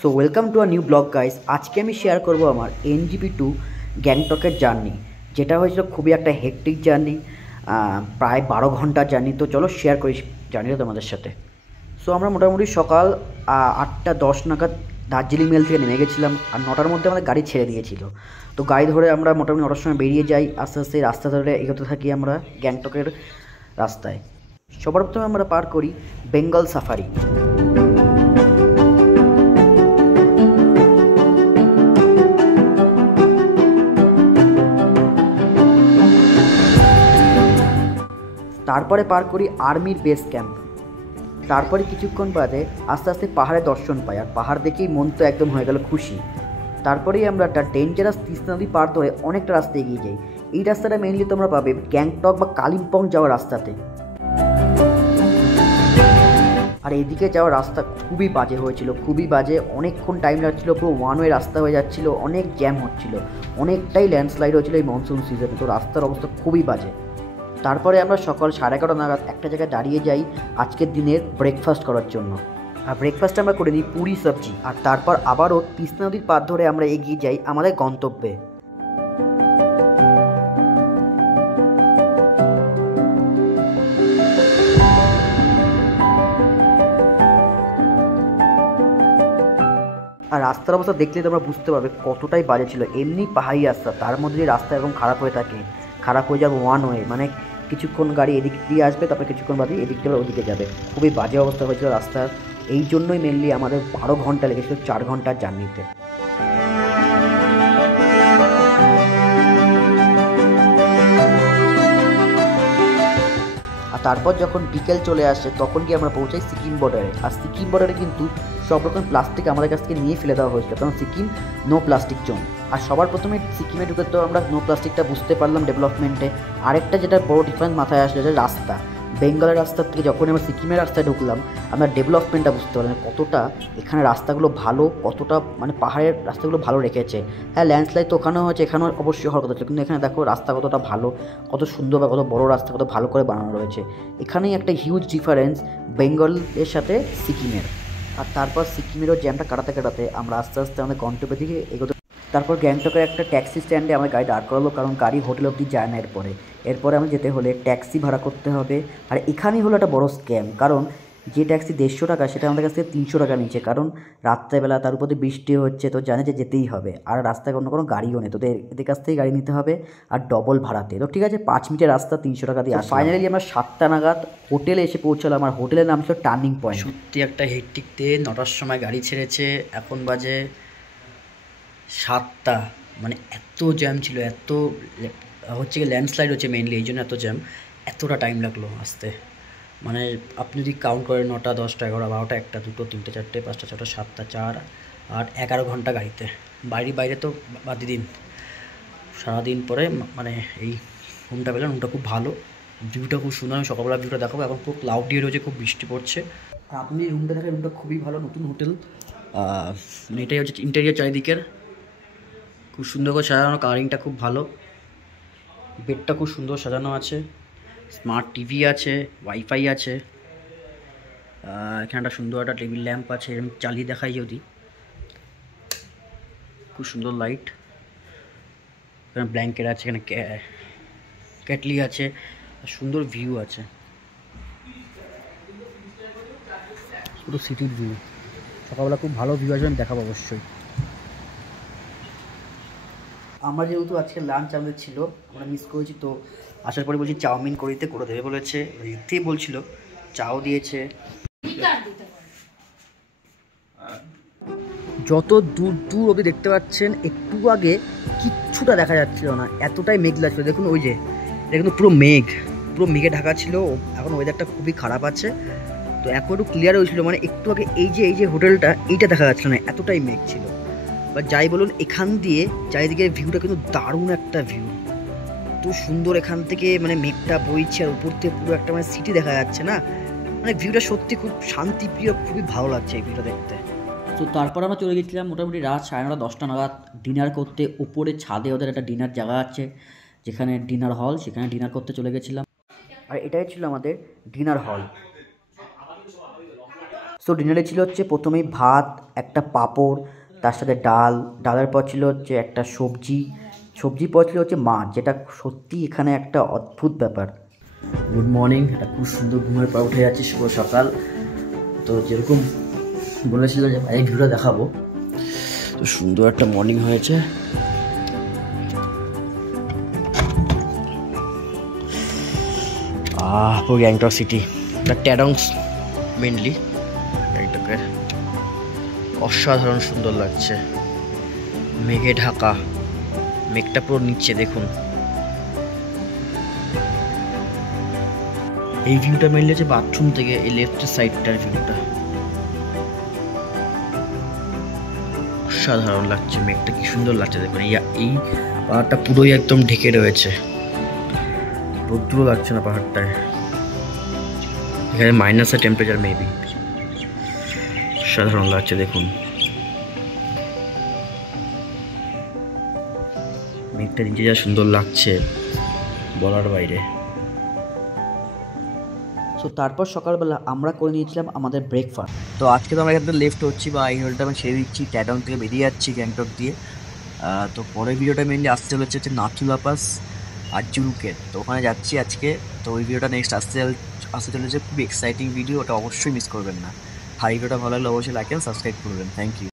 So welcome to a new blog guys. আজকে আমি share করব আমার এনজিপি টু গ্যাংটকের জার্নি, যেটা হয়েছিল খুবই একটা হেক্টিক জার্নি, প্রায় 12 ঘন্টার জার্নি। তো চলো শেয়ার করি জার্নিটা তোমাদের সাথে। সো আমরা মোটামুটি সকাল 8টা 10 নাগাদ দার্জিলিং মেল থেকে নেমে গেছিলাম, আর 9টার মধ্যে আমাদের গাড়ি ছেড়ে দিয়েছিল। তো গাড়ি ধরে আমরা মোটামুটি 9টার সময় বেরিয়ে যাই। আস্তে আস্তে রাস্তা ধরে এগোতে থাকি আমরা গ্যাংটকের রাস্তায়। সবার প্রথমে আমরা পার করি বেঙ্গল সাফারি। তারপরে পার করি আর্মির বেস ক্যাম্প। তারপরে কিছুক্ষণ বাদে আস্তে আস্তে পাহাড়ে দর্শন পাই, আর পাহাড় দেখেই মন তো একদম হয়ে গেল খুশি। তারপরেই আমরা একটা ডেঞ্জারাস তিস্তা নদী পার ধরে অনেকটা রাস্তা এগিয়ে যাই। এই রাস্তাটা মেইনলি তোমরা পাবে গ্যাংটক বা কালিম্পং যাওয়ার রাস্তাতে। আর এদিকে যাওয়ার রাস্তা খুবই বাজে হয়েছিল, খুবই বাজে। অনেকক্ষণ টাইম লাগছিলো, পুরো ওয়ান ওয়ে রাস্তা হয়ে যাচ্ছিলো, অনেক জ্যাম হচ্ছিলো, অনেকটাই ল্যান্ডস্লাইড হয়েছিলো এই মনসুন সিজনে। তো রাস্তার অবস্থা খুবই বাজে। তারপরে আমরা সকাল 11:30 নাগাদ একটা জায়গায় দাঁড়িয়ে যাই আজকের দিনের ব্রেকফাস্ট করার জন্য। আর ব্রেকফাস্ট আমরা করে নিই পুরি সবজি। আর তারপর আবারও তিস্তা নদীর পার ধরে আমরা এগিয়ে যাই আমাদের গন্তব্যে। আর রাস্তার অবস্থা দেখলে তোমরা বুঝতে পারবে কতটাই বাজে ছিল। এমনি পাহাড়ি রাস্তা, তার মধ্যে রাস্তা এরকম খারাপ হয়ে থাকে, খারাপ হয়ে যাবে ওয়ান ওয়ে, মানে কিছুক্ষণ গাড়ি এদিক দিয়ে আসবে, তারপরে কিছুক্ষণ বাদে এদিক দিয়ে ওদিকে যাবে। খুবই বাজে অবস্থা হয়েছিল রাস্তার। এই জন্যই মেনলি আমাদের 12 ঘন্টা লেগেছিল 4 ঘন্টার জার্নিতে। আর তারপর যখন বিকেল চলে আসে তখন কি আমরা পৌঁছাই সিকিম বর্ডারে। আর সিকিম বর্ডারে কিন্তু সব রকম প্লাস্টিক আমাদের কাছ থেকে নিয়ে ফেলে দেওয়া হয়েছিল, কারণ সিকিম নো প্লাস্টিক জোন। আর সবার প্রথমে সিকিমে ঢুকে তো আমরা নো প্লাস্টিকটা বুঝতে পারলাম ডেভেলপমেন্টে। আরেকটা যেটা বড় ডিফারেন্স মাথায় আসলো, যে রাস্তা বেঙ্গলের রাস্তার থেকে যখন আমরা সিকিমের রাস্তায় ঢুকলাম, আমরা ডেভেলপমেন্টটা বুঝতে পারলাম কতটা এখানে রাস্তাগুলো ভালো, কতটা মানে পাহাড়ের রাস্তাগুলো ভালো রেখেছে। হ্যাঁ, ল্যান্ডস্লাইড তো ওখানেও হয়েছে, এখানেও অবশ্যই হওয়ার কথা ছিল, কিন্তু এখানে দেখো রাস্তা কতটা ভালো, কত সুন্দর বা কত বড় রাস্তা, কত ভালো করে বানানো রয়েছে। এখানেই একটা হিউজ ডিফারেন্স বেঙ্গলের সাথে সিকিমের। আর তারপর সিকিমেরও জ্যামটা কাটাতে কাটাতে আমরা আস্তে আস্তে আমাদের গন্তব্যের দিকে এগোতে। তারপর গ্যাংটকের একটা ট্যাক্সি স্ট্যান্ডে আমার গাড়ি দাঁড় করালো, কারণ গাড়ি হোটেল অবধি যায় না। এরপরে আমি যেতে হলে ট্যাক্সি ভাড়া করতে হবে। আর এখানেই হলো একটা বড় স্ক্যাম, কারণ যে ট্যাক্সি 150 টাকা সেটা আমাদের কাছ থেকে 300 টাকা নিচ্ছে, কারণ রাত্রেবেলা, তার উপরে বৃষ্টি হচ্ছে, তো জানে যে যেতেই হবে। আর রাস্তায় অন্য কোনো গাড়িও নেই, তো এদের কাছ থেকেই গাড়ি নিতে হবে, আর ডবল ভাড়াতে। তো ঠিক আছে, 5 মিনিটের রাস্তা 300 টাকা দিয়ে ফাইনালি আমরা 7টা নাগাদ হোটেলে এসে পৌঁছালাম। আমার হোটেলের নাম ছিল টার্নিং পয়েন্ট। সত্যি একটা হেক্টিক ডে। 9টার সময় গাড়ি ছেড়েছে, এখন বাজে 7টা। মানে এত জ্যাম ছিল, এত হচ্ছে কি ল্যান্ডস্লাইড হচ্ছে মেইনলি, এই জন্য এত জ্যাম, এতটা টাইম লাগলো আসতে। মানে আপনি যদি কাউন্ট করেন 9টা 10টা 11টা 12টা 1টা 2টো 3টে 4টে 5টা 6টা 7টা 4 8 11 ঘন্টা গাড়িতে। বাইরে তো বাদ দিন, সারাদিন পরে মানে এই রুমটা পেলাম। রুমটা খুব ভালো, ভিউটা খুব সুন্দর। আমি সকালবেলা ভিউটা দেখাবো। এখন খুব ক্লাউডি রয়েছে, খুব বৃষ্টি পড়ছে। আর আপনি রুমটা দেখেন, রুমটা খুবই ভালো, নতুন হোটেল। এটাই হচ্ছে ইন্টেরিয়ার চারিদিকের, খুব সুন্দর করে সাজানো, কালারিংটা খুব ভালো, বেডটা খুব সুন্দর সাজানো আছে, স্মার্ট টিভি আছে, ওয়াইফাই আছে, এখানে একটা সুন্দর একটা টেবিল ল্যাম্প আছে, এরকম চালিয়ে দেখাই যদি, খুব সুন্দর লাইট। এখানে ব্ল্যাঙ্কেট আছে, এখানে ক্যাটলি আছে, সুন্দর ভিউ আছে, পুরো সিটির ভিউ। সকালবেলা খুব ভালো ভিউ আসবে, আমি দেখাবো অবশ্যই। আমরা যেহেতু আজকে লাঞ্চ আমাদের ছিল, আমরা মিস করেছি, তো আসার পরে বলছি চাউমিন করে দেবে বলেছে। দিতেই বলছিল, চাও দিয়েছে। যত দূর দূর অবধি দেখতে পাচ্ছেন, একটু আগে কিচ্ছুটা দেখা যাচ্ছিল না, এতটাই মেঘলা ছিল। দেখুন ওই যে, এটা কিন্তু পুরো মেঘে ঢাকা ছিল। এখন ওয়েদারটা খুবই খারাপ আছে, তো এখন একটু ক্লিয়ার হয়েছিল। মানে একটু আগে এই যে হোটেলটা, এইটা দেখা যাচ্ছিল না, এতটাই মেঘ ছিল। বা যাই বলুন, এখান দিয়ে চারিদিকে ভিউটা কিন্তু দারুণ একটা ভিউ, এত সুন্দর। এখান থেকে মানে মেঘটা বইছে, আর উপর থেকে পুরো একটা মানে সিটি দেখা যাচ্ছে না, মানে ভিউটা সত্যি খুব শান্তিপ্রিয়, খুবই ভালো লাগছে এই ভিউটা দেখতে। তো তারপর আমরা চলে গেছিলাম মোটামুটি রাত 9:30 10টা নাগাদ ডিনার করতে। উপরে ছাদে ওদের একটা ডিনার জায়গা আছে, যেখানে ডিনার হল, সেখানে ডিনার করতে চলে গেছিলাম। আর এটাই ছিল আমাদের ডিনার হল। সো ডিনারে ছিল হচ্ছে প্রথমেই ভাত, একটা পাঁপড়, তার সাথে ডাল, ডালের পর ছিল হচ্ছে একটা সবজির পর ছিল হচ্ছে মাছ, যেটা সত্যি এখানে একটা অদ্ভুত ব্যাপার। গুড মর্নিং, একটা খুব সুন্দর ঘুমের পর উঠে যাচ্ছি, শুভ সকাল। তো যেরকম বলেছিল যে এই ভিডিওটা দেখাবো, তো সুন্দর একটা মর্নিং হয়েছে। পুরো গ্যাংটক সিটি, দ্য ট্যাডংস মেনলি গ্যাংটকের, অসাধারণ সুন্দর লাগছে, মেঘে ঢাকা, মেঘটা পুরো নিচে দেখুন। এই ভিউটা মেনলি হচ্ছে বাথরুম থেকে, এই লেফট সাইডটার ভিউটা অসাধারণ লাগছে, মেঘটা কি সুন্দর লাগছে দেখুন। এই পাহাড়টা পুরোই একদম ঢেকে রয়েছে, রৌদ্র লাগছে না পাহাড়টায়, এখানে মাইনাসের টেম্পারেচার মেবি, সাধারণ লাগছে দেখুন, মেঘটা নিচে যা সুন্দর লাগছে বলার বাইরে। সো তারপর সকালবেলা আমরা করে নিয়েছিলাম আমাদের ব্রেকফাস্ট। তো আজকে তো আমরা এখান থেকে লেফট হচ্ছি, বা এই হোটেলটা আমি ছেড়ে দিচ্ছি, ট্যাডং থেকে বেরিয়ে যাচ্ছি গ্যাংটক দিয়ে। তো পরের ভিডিওটা মেনলি আসতে চলেছে হচ্ছে নাথুলা পাস আর জুরুকের, তো ওখানে যাচ্ছি আজকে। তো ওই ভিডিওটা নেক্সট আসতে চলেছে, খুবই এক্সাইটিং ভিডিও, ওটা অবশ্যই মিস করবেন না। আর এই ভিডিওটা ভালো লাগলে অবশ্যই লাইক এন্ড সাবস্ক্রাইব করবেন। Thank you.